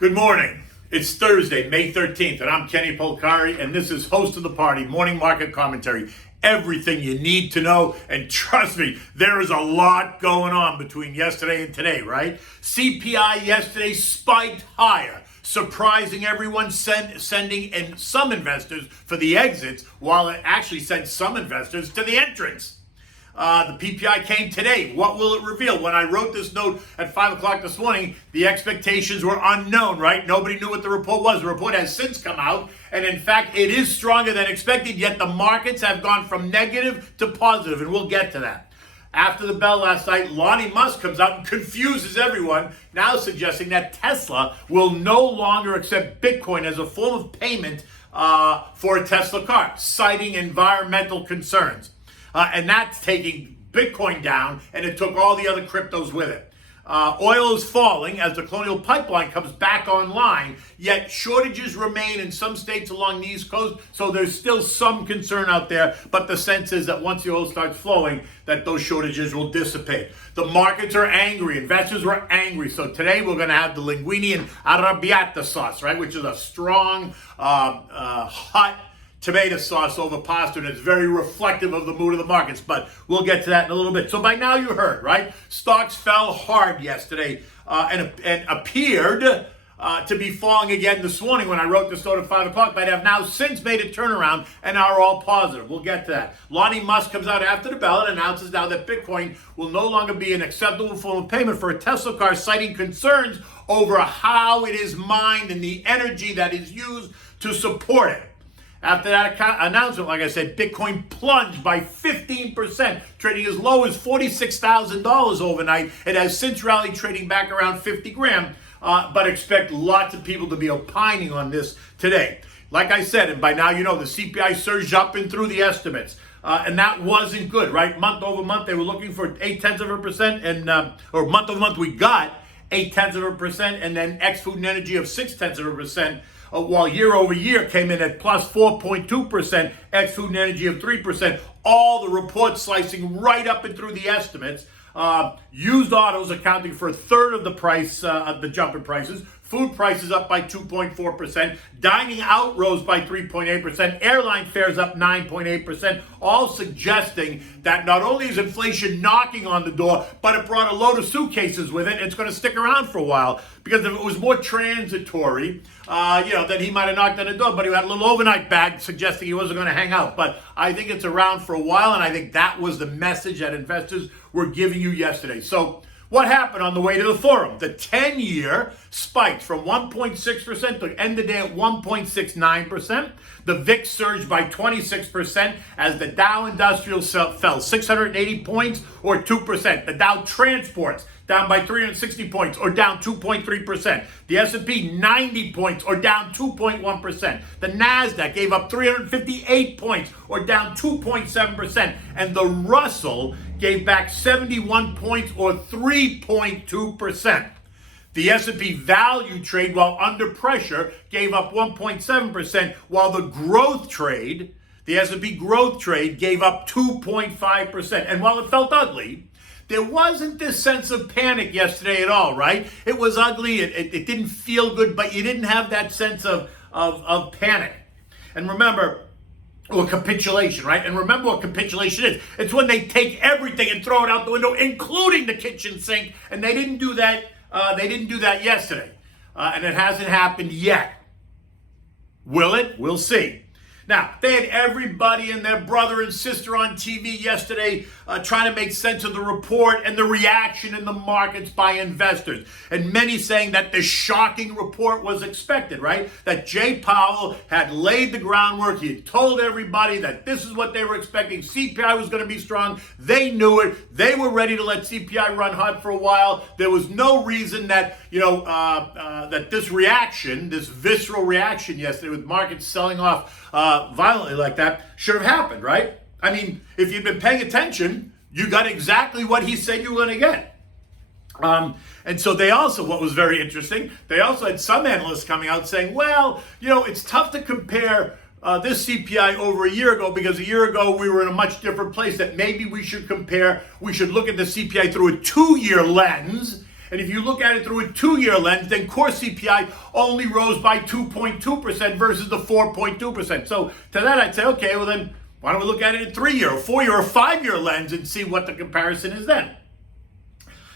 Good morning. It's Thursday, May 13th, and I'm Kenny Polcari, and this is Host of the Party, Morning Market Commentary. Everything you need to know, and trust me, there is a lot going on between yesterday and today, right? CPI yesterday spiked higher, surprising everyone, sending in some investors for the exits, while it actually sent some investors to the entrance. The PPI came today. What will it reveal? When I wrote this note at 5 o'clock this morning, the expectations were unknown, right? Nobody knew what the report was. The report has since come out, and in fact, it is stronger than expected, yet the markets have gone from negative to positive, and we'll get to that. After the bell last night, Lonnie Musk comes out and confuses everyone, now suggesting that Tesla will no longer accept Bitcoin as a form of payment for a Tesla car, citing environmental concerns. And that's taking Bitcoin down, and it took all the other cryptos with it. Oil is falling as the Colonial Pipeline comes back online, yet shortages remain in some states along the East Coast, so there's still some concern out there, but the sense is that once the oil starts flowing, that those shortages will dissipate. The markets are angry. Investors were angry, so today we're going to have the linguine and arrabbiata sauce, right, which is a strong, hot tomato sauce over pasta, and it's very reflective of the mood of the markets, but we'll get to that in a little bit. So by now you heard, right? Stocks fell hard yesterday and appeared to be falling again this morning when I wrote this note at 5 o'clock, but have now since made a turnaround and are all positive. We'll get to that. Lonnie Musk comes out after the bell and announces now that Bitcoin will no longer be an acceptable form of payment for a Tesla car, citing concerns over how it is mined and the energy that is used to support it. After that announcement, like I said, Bitcoin plunged by 15%, trading as low as $46,000 overnight. It has since rallied, trading back around 50 grand, but expect lots of people to be opining on this today. Like I said, and by now you know, the CPI surged up and through the estimates. And that wasn't good, right? Month over month, they were looking for 0.8%, and or month over month, we got 0.8%, and then ex-food and energy of 0.6%. While year over year came in at plus 4.2%, ex-food and energy of 3%, all the reports slicing right up and through the estimates. Used autos accounting for a third of the price, of the jump in prices. Food prices up by 2.4%. Dining out rose by 3.8%. Airline fares up 9.8%. All suggesting that not only is inflation knocking on the door, but it brought a load of suitcases with it. It's going to stick around for a while. Because if it was more transitory, then he might have knocked on the door. But he had a little overnight bag suggesting he wasn't going to hang out. But I think it's around for a while. And I think that was the message that investors were giving you yesterday. So what happened on the way to the forum? The 10-year spiked from 1.6% to end the day at 1.69%. The VIX surged by 26% as the Dow Industrial fell 680 points or 2%. The Dow Transports down by 360 points or down 2.3%. The S&P 90 points or down 2.1%. The NASDAQ gave up 358 points or down 2.7%. And the Russell gave back 71 points or 3.2%. The S&P value trade, while under pressure, gave up 1.7%, while the growth trade, the S&P growth trade, gave up 2.5%. And while it felt ugly, there wasn't this sense of panic yesterday at all, right? It was ugly, it didn't feel good, but you didn't have that sense of panic. And remember, or capitulation, right? And remember what capitulation is. It's when they take everything and throw it out the window, including the kitchen sink, and they didn't do that. They didn't do that yesterday, and it hasn't happened yet. Will it? We'll see. Now, they had everybody and their brother and sister on TV yesterday trying to make sense of the report and the reaction in the markets by investors. And many saying that the shocking report was expected, right? That Jay Powell had laid the groundwork. He had told everybody that this is what they were expecting. CPI was going to be strong. They knew it. They were ready to let CPI run hot for a while. There was no reason that, that this reaction, this visceral reaction yesterday with markets selling off violently like that should have happened, right? I mean, if you'd been paying attention, you got exactly what he said you were going to get. And so they also, what was very interesting, they also had some analysts coming out saying, well, it's tough to compare this CPI over a year ago because a year ago we were in a much different place, that maybe we should look at the CPI through a 2-year lens And if you look at it through a 2-year lens, then core CPI only rose by 2.2% versus the 4.2%. So to that, I'd say, okay, well then, why don't we look at it in 3-year, or 4-year, or 5-year lens and see what the comparison is then?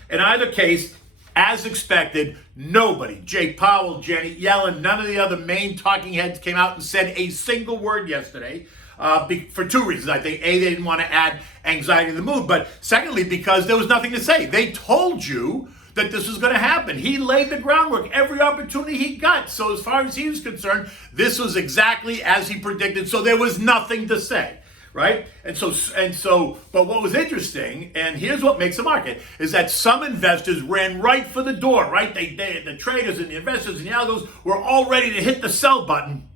In either case, as expected, nobody, Jay Powell, Janet Yellen, none of the other main talking heads came out and said a single word yesterday. For 2 reasons. I think, A, they didn't want to add anxiety to the mood, but secondly, because there was nothing to say. They told you that this was going to happen. He laid the groundwork every opportunity he got. So as far as he was concerned, this was exactly as he predicted. So there was nothing to say, right? And so, but what was interesting, and here's what makes the market, is that some investors ran right for the door, right? The traders and the investors and the algos were all ready to hit the sell button,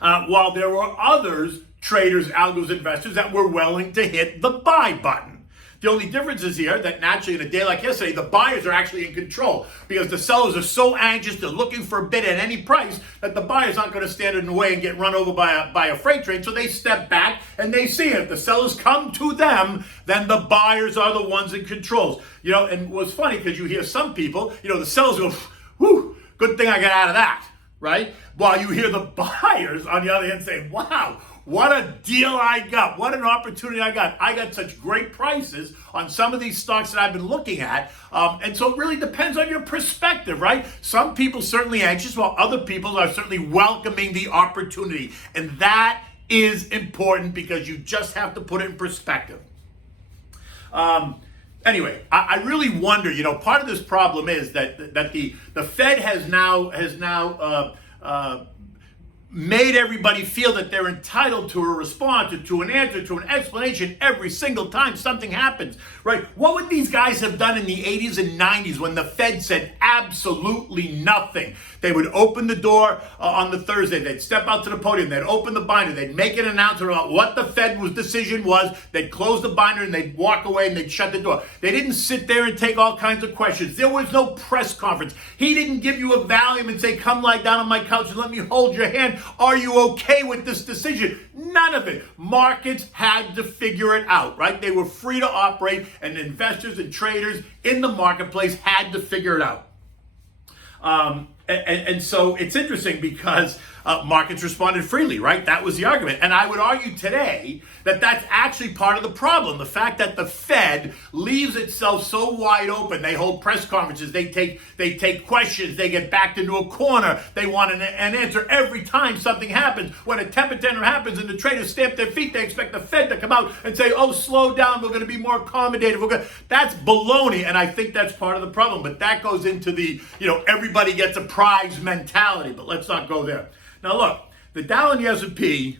while there were others, traders, algos, investors, that were willing to hit the buy button. The only difference is here that naturally in a day like yesterday, the buyers are actually in control because the sellers are so anxious, they're looking for a bid at any price that the buyers aren't going to stand in the way and get run over by a freight train. So they step back and they see it. If the sellers come to them, then the buyers are the ones in control. You know, and what's funny, because you hear some people, you know, the sellers go, whew, good thing I got out of that, right? While you hear the buyers on the other hand say, wow, what a deal I got. What an opportunity I got. I got such great prices on some of these stocks that I've been looking at. And so it really depends on your perspective, right? Some people certainly anxious, while other people are certainly welcoming the opportunity. And that is important because you just have to put it in perspective. Anyway, I really wonder, you know, part of this problem is that the Fed has now made everybody feel that they're entitled to a response or to an answer, to an explanation every single time something happens, right? What would these guys have done in the 80s and 90s when the Fed said absolutely nothing? They would open the door on the Thursday, they'd step out to the podium, they'd open the binder, they'd make an announcement about what the Fed's decision was, they'd close the binder and they'd walk away and they'd shut the door. They didn't sit there and take all kinds of questions. There was no press conference. He didn't give you a Valium and say, come lie down on my couch and let me hold your hand. Are you okay with this decision? None of it. Markets had to figure it out, right? They were free to operate, and investors and traders in the marketplace had to figure it out. And so it's interesting because markets responded freely, right? That was the argument. And I would argue today that that's actually part of the problem. The fact that the Fed leaves itself so wide open. They hold press conferences. They take questions. They get backed into a corner. They want an answer every time something happens. When a temper tantrum happens and the traders stamp their feet, they expect the Fed to come out and say, oh, slow down. We're going to be more accommodative. That's baloney. And I think that's part of the problem. But that goes into the, you know, everybody gets a prize mentality. But let's not go there. Now look, the Dow and the S&P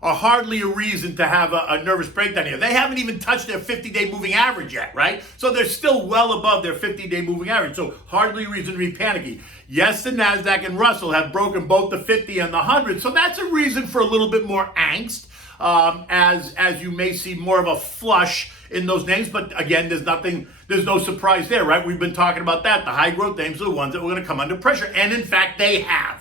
are hardly a reason to have a nervous breakdown here. They haven't even touched their 50-day moving average yet, right? So they're still well above their 50-day moving average, so hardly a reason to be panicky. Yes, the NASDAQ and Russell have broken both the 50 and the 100, so that's a reason for a little bit more angst, as you may see more of a flush in those names. But again, there's no surprise there, right? We've been talking about that. The high growth names are the ones that were going to come under pressure, and in fact, they have.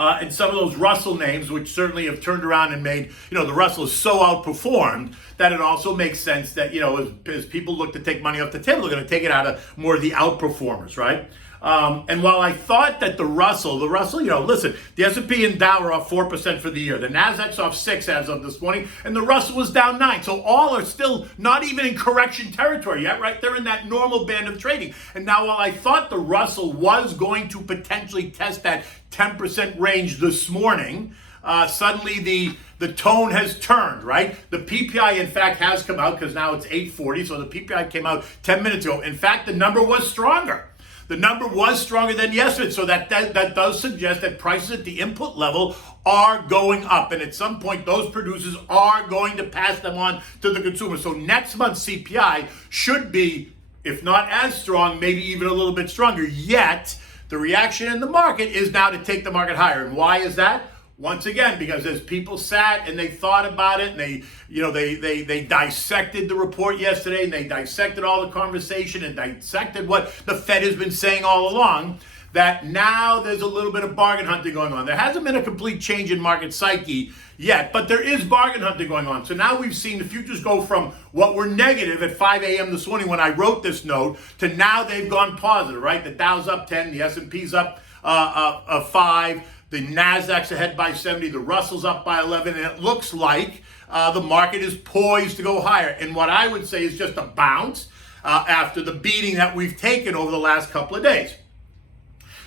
And some of those Russell names, which certainly have turned around and made, you know, the Russell is so outperformed that it also makes sense that, you know, as people look to take money off the table, they're going to take it out of more of the outperformers, right? And while I thought that the Russell, you know, listen, the S&P and Dow are off 4% for the year. The NASDAQ's off 6 as of this morning, and the Russell was down 9. So all are still not even in correction territory yet, right? They're in that normal band of trading. And now while I thought the Russell was going to potentially test that 10% range this morning, suddenly the tone has turned, right? The PPI, in fact, has come out because now it's 8:40. So the PPI came out 10 minutes ago. In fact, the number was stronger. The number was stronger than yesterday, so that does suggest that prices at the input level are going up, and at some point those producers are going to pass them on to the consumer. So next month's CPI should be, if not as strong, maybe even a little bit stronger. Yet the reaction in the market is now to take the market higher. And why is that? Once again, because as people sat and they thought about it, and they dissected the report yesterday, and they dissected all the conversation and dissected what the Fed has been saying all along, that now there's a little bit of bargain hunting going on. There hasn't been a complete change in market psyche yet, but there is bargain hunting going on. So now we've seen the futures go from what were negative at 5 a.m. this morning when I wrote this note to now they've gone positive, right? The Dow's up 10, the S&P's up 5, the Nasdaq's ahead by 70, the Russell's up by 11, and it looks like the market is poised to go higher. And what I would say is just a bounce after the beating that we've taken over the last couple of days.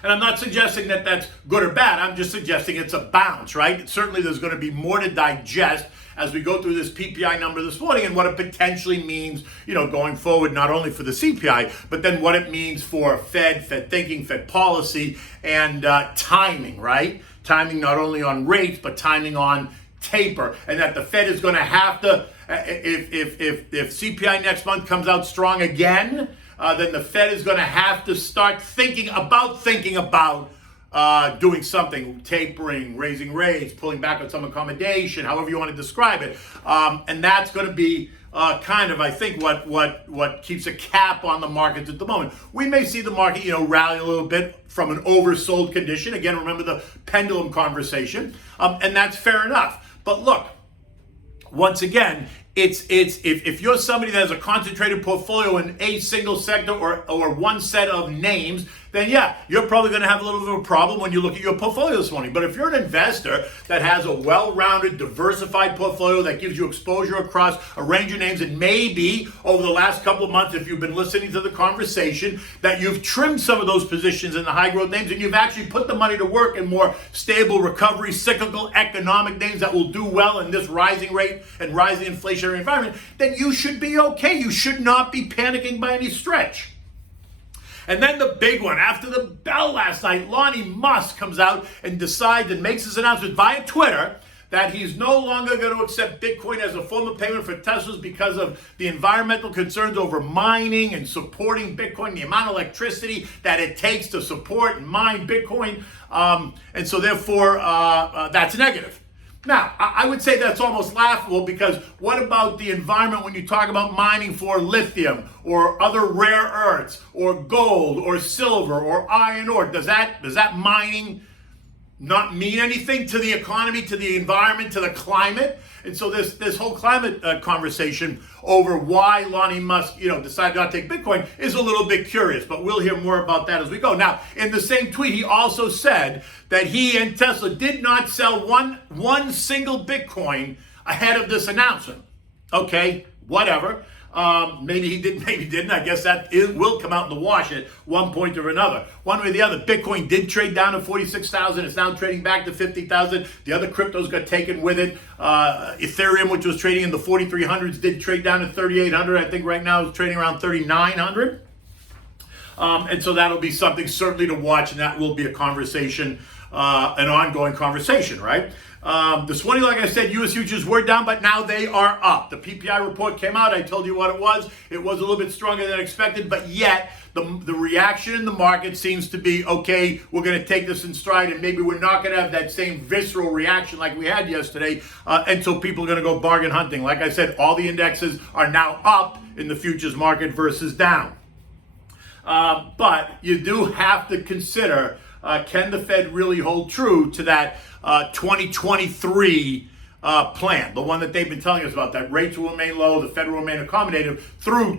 And I'm not suggesting that that's good or bad. I'm just suggesting it's a bounce, right? Certainly there's going to be more to digest as we go through this PPI number this morning and what it potentially means, going forward, not only for the CPI, but then what it means for Fed thinking, Fed policy, and timing, right? Timing not only on rates, but timing on taper, and that the Fed is going to have to, if CPI next month comes out strong again, then the Fed is going to have to start thinking about doing something, tapering, raising rates, pulling back on some accommodation, however you want to describe it. And that's going to be kind of, I think, what keeps a cap on the markets at the moment. We may see the market, rally a little bit from an oversold condition. Again, remember the pendulum conversation, and that's fair enough. But look, once again, it's if you're somebody that has a concentrated portfolio in a single sector or one set of names, then yeah, you're probably going to have a little bit of a problem when you look at your portfolio this morning. But if you're an investor that has a well-rounded, diversified portfolio that gives you exposure across a range of names, and maybe over the last couple of months, if you've been listening to the conversation, that you've trimmed some of those positions in the high-growth names and you've actually put the money to work in more stable, recovery, cyclical, economic names that will do well in this rising rate and rising inflationary environment, then you should be okay. You should not be panicking by any stretch. And then the big one, after the bell last night, Lonnie Musk comes out and decides and makes his announcement via Twitter that he's no longer going to accept Bitcoin as a form of payment for Teslas because of the environmental concerns over mining and supporting Bitcoin, the amount of electricity that it takes to support and mine Bitcoin. And so therefore, that's negative. Now, I would say that's almost laughable, because what about the environment when you talk about mining for lithium or other rare earths or gold or silver or iron ore? Does that mining not mean anything to the economy, to the environment, to the climate? And so this whole climate conversation over why Lonnie Musk, decided not to take Bitcoin is a little bit curious, but we'll hear more about that as we go. Now, in the same tweet, he also said that he and Tesla did not sell one single Bitcoin ahead of this announcement. Okay, whatever. Maybe he did, maybe didn't. I guess that will come out in the wash at one point or another. One way or the other, Bitcoin did trade down to 46,000. It's now trading back to 50,000. The other cryptos got taken with it. Ethereum, which was trading in the 4,300s, did trade down to 3,800. I think right now it's trading around 3,900. And so that'll be something certainly to watch, and that will be a conversation, an ongoing conversation, right? This morning, like I said, U.S. futures were down, but now they are up. The PPI report came out. I told you what it was. It was a little bit stronger than expected, but yet the reaction in the market seems to be, okay, we're going to take this in stride, and maybe we're not going to have that same visceral reaction like we had yesterday, and so people are going to go bargain hunting. Like I said, all the indexes are now up in the futures market versus down. But you do have to consider, can the Fed really hold true to that 2023 plan, the one that they've been telling us about, that rates will remain low, the Fed will remain accommodative through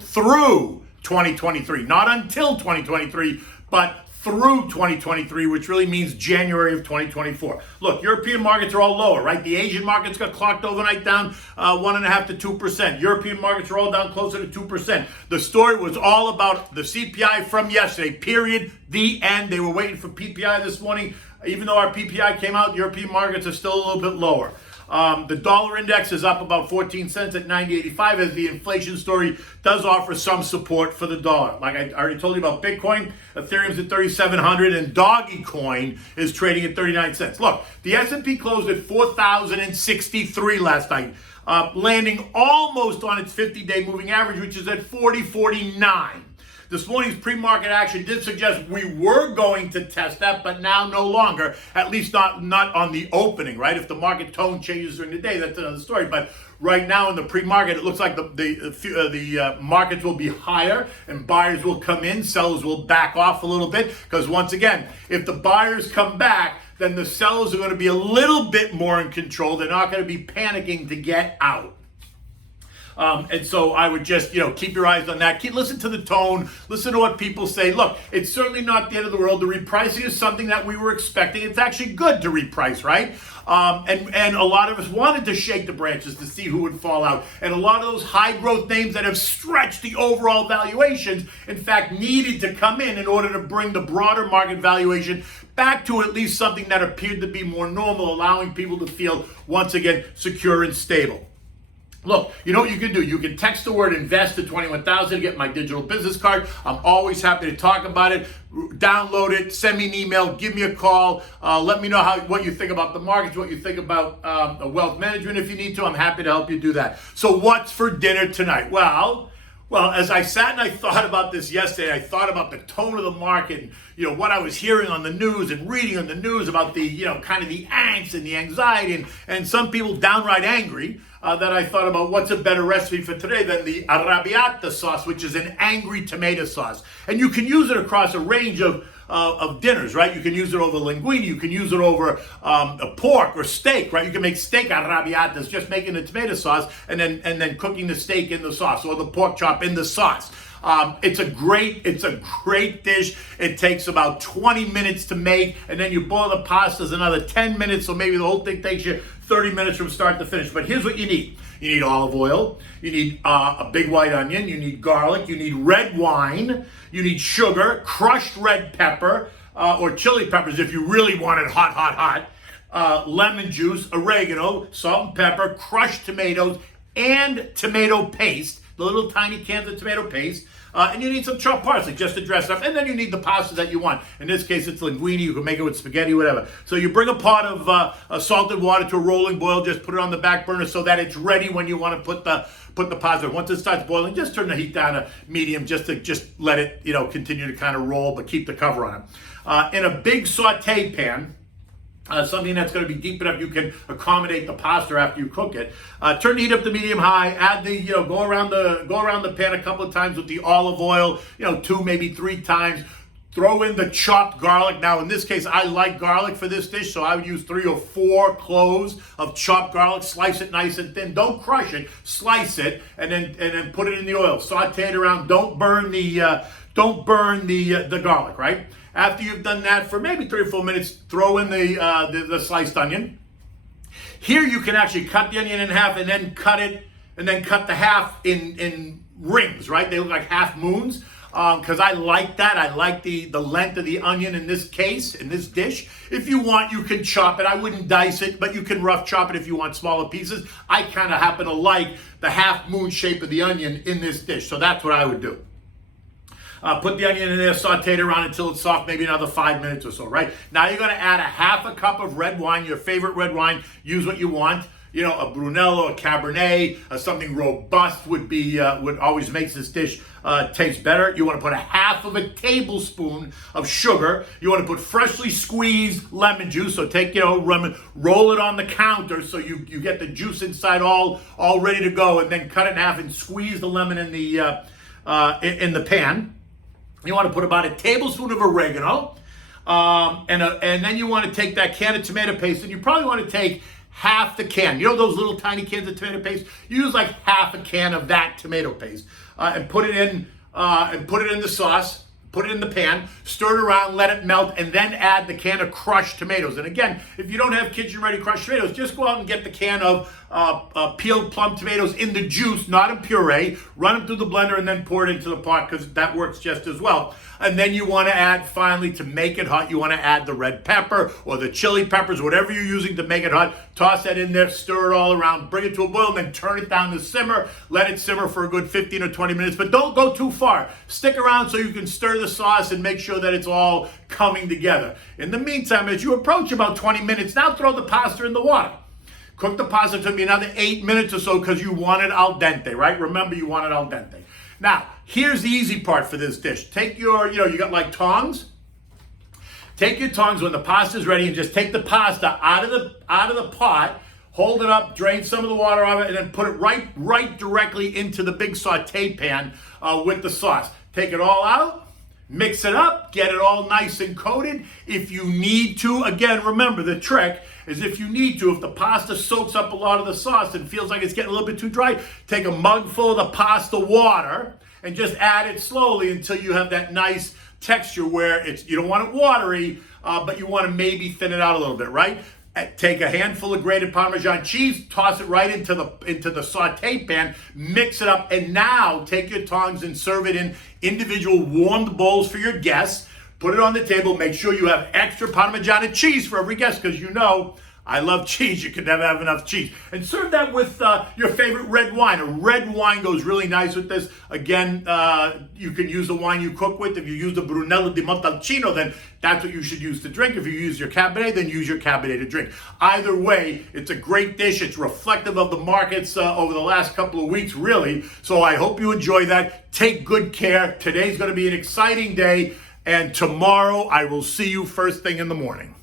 2023, not until 2023, but through 2023, which really means January of 2024. Look, European markets are all lower, right? The Asian markets got clocked overnight down 1.5% to 2%. European markets are all down closer to 2%. The story was all about the CPI from yesterday, period, the end. They were waiting for PPI this morning. Even though our PPI came out, European markets are still a little bit lower. The dollar index is up about 14 cents at 90.85, as the inflation story does offer some support for the dollar. Like I already told you about Bitcoin, Ethereum's at 3,700, and Dogecoin is trading at 39 cents. Look, the S&P closed at 4,063 last night, landing almost on its 50-day moving average, which is at 40.49. This morning's pre-market action did suggest we were going to test that, but now no longer, at least not on the opening, right? If the market tone changes during the day, that's another story. But right now in the pre-market, it looks like the markets will be higher and buyers will come in, sellers will back off a little bit, because once again, if the buyers come back, then the sellers are going to be a little bit more in control. They're not going to be panicking to get out. And so I would just, keep your eyes on that. Listen to the tone. Listen to what people say. Look, it's certainly not the end of the world. The repricing is something that we were expecting. It's actually good to reprice, right? And a lot of us wanted to shake the branches to see who would fall out. And a lot of those high growth names that have stretched the overall valuations, in fact, needed to come in order to bring the broader market valuation back to at least something that appeared to be more normal, allowing people to feel, once again, secure and stable. Look, you know what you can do? You can text the word invest to 21,000 to get my digital business card. I'm always happy to talk about it. Download it, send me an email, give me a call. Let me know what you think about the markets, what you think about wealth management if you need to. I'm happy to help you do that. So what's for dinner tonight? Well, as I sat and I thought about this yesterday, I thought about the tone of the market and, what I was hearing on the news and reading on the news about the, kind of the angst and the anxiety and some people downright angry. That I thought about what's a better recipe for today than the arrabbiata sauce, which is an angry tomato sauce. And you can use it across a range of dinners, right? You can use it over linguine, you can use it over a pork or steak, right? You can make steak arrabbiatas, just making the tomato sauce and then cooking the steak in the sauce or the pork chop in the sauce. It's a great dish. It takes about 20 minutes to make, and then you boil the pastas another 10 minutes, so maybe the whole thing takes you 30 minutes from start to finish. But here's what you need. You need olive oil, you need a big white onion, you need garlic, you need red wine, you need sugar, crushed red pepper, or chili peppers if you really want it hot, lemon juice, oregano, salt and pepper, crushed tomatoes, and tomato paste, the little tiny cans of tomato paste. And you need some chopped parsley just to dress up. And then you need the pasta that you want. In this case, it's linguine. You can make it with spaghetti, whatever. So you bring a pot of salted water to a rolling boil. Just put it on the back burner so that it's ready when you want to put the pasta. Once it starts boiling, just turn the heat down to medium just to let it, continue to kind of roll, but keep the cover on it. In a big saute pan, something that's going to be deep enough you can accommodate the pasta after you cook it. Turn the heat up to medium high. Add the go around the pan a couple of times with the olive oil. 2 maybe 3 times. Throw in the chopped garlic. Now in this case, I like garlic for this dish, so I would use 3 or 4 cloves of chopped garlic. Slice it nice and thin. Don't crush it. Slice it and then put it in the oil. Saute it around. Don't burn the garlic. Right. After you've done that for maybe 3 or 4 minutes, throw in the sliced onion. Here you can actually cut the onion in half and then cut the half in rings, right? They look like half moons because I like that. I like the length of the onion in this case, in this dish. If you want, you can chop it. I wouldn't dice it, but you can rough chop it if you want smaller pieces. I kind of happen to like the half moon shape of the onion in this dish, so that's what I would do. Put the onion in there, saute it around until it's soft, maybe another 5 minutes or so, right? Now you're going to add a half a cup of red wine, your favorite red wine. Use what you want. A Brunello, a Cabernet, something robust would always makes this dish taste better. You want to put a half of a tablespoon of sugar. You want to put freshly squeezed lemon juice. So take, lemon, roll it on the counter so you get the juice inside all ready to go, and then cut it in half and squeeze the lemon in the pan. You want to put about a tablespoon of oregano, and then you want to take that can of tomato paste, and you probably want to take half the can. Those little tiny cans of tomato paste? Use like half a can of that tomato paste, and put it in the sauce. Put it in the pan, stir it around, let it melt, and then add the can of crushed tomatoes. And again, if you don't have kitchen-ready crushed tomatoes, just go out and get the can of peeled plum tomatoes in the juice, not in puree. Run them through the blender and then pour it into the pot because that works just as well. And then you want to add, finally, to make it hot, you want to add the red pepper or the chili peppers, whatever you're using to make it hot. Toss that in there, stir it all around, bring it to a boil, and then turn it down to simmer. Let it simmer for a good 15 or 20 minutes, but don't go too far. Stick around so you can stir the sauce and make sure that it's all coming together. In the meantime, as you approach about 20 minutes, now throw the pasta in the water. Cook the pasta to be another 8 minutes or so because you want it al dente, right? Remember, you want it al dente. Now, here's the easy part for this dish. Take your, you got like tongs. Take your tongs when the pasta's ready and just take the pasta out of the pot, hold it up, drain some of the water off it, and then put it right directly into the big saute pan with the sauce. Take it all out. Mix it up, get it all nice and coated. If you need to, again, remember the trick is if you need to, if the pasta soaks up a lot of the sauce and feels like it's getting a little bit too dry, take a mug full of the pasta water and just add it slowly until you have that nice texture where you don't want it watery, but you want to maybe thin it out a little bit, right? Take a handful of grated Parmesan cheese, toss it right into the saute pan, mix it up, and now take your tongs and serve it in individual warmed bowls for your guests. Put it on the table. Make sure you have extra Parmesan cheese for every guest, because you know I love cheese. You can never have enough cheese. And serve that with your favorite red wine. A red wine goes really nice with this. Again, you can use the wine you cook with. If you use the Brunello di Montalcino, then that's what you should use to drink. If you use your Cabernet, then use your Cabernet to drink. Either way, it's a great dish. It's reflective of the markets over the last couple of weeks, really. So I hope you enjoy that. Take good care. Today's going to be an exciting day. And tomorrow, I will see you first thing in the morning.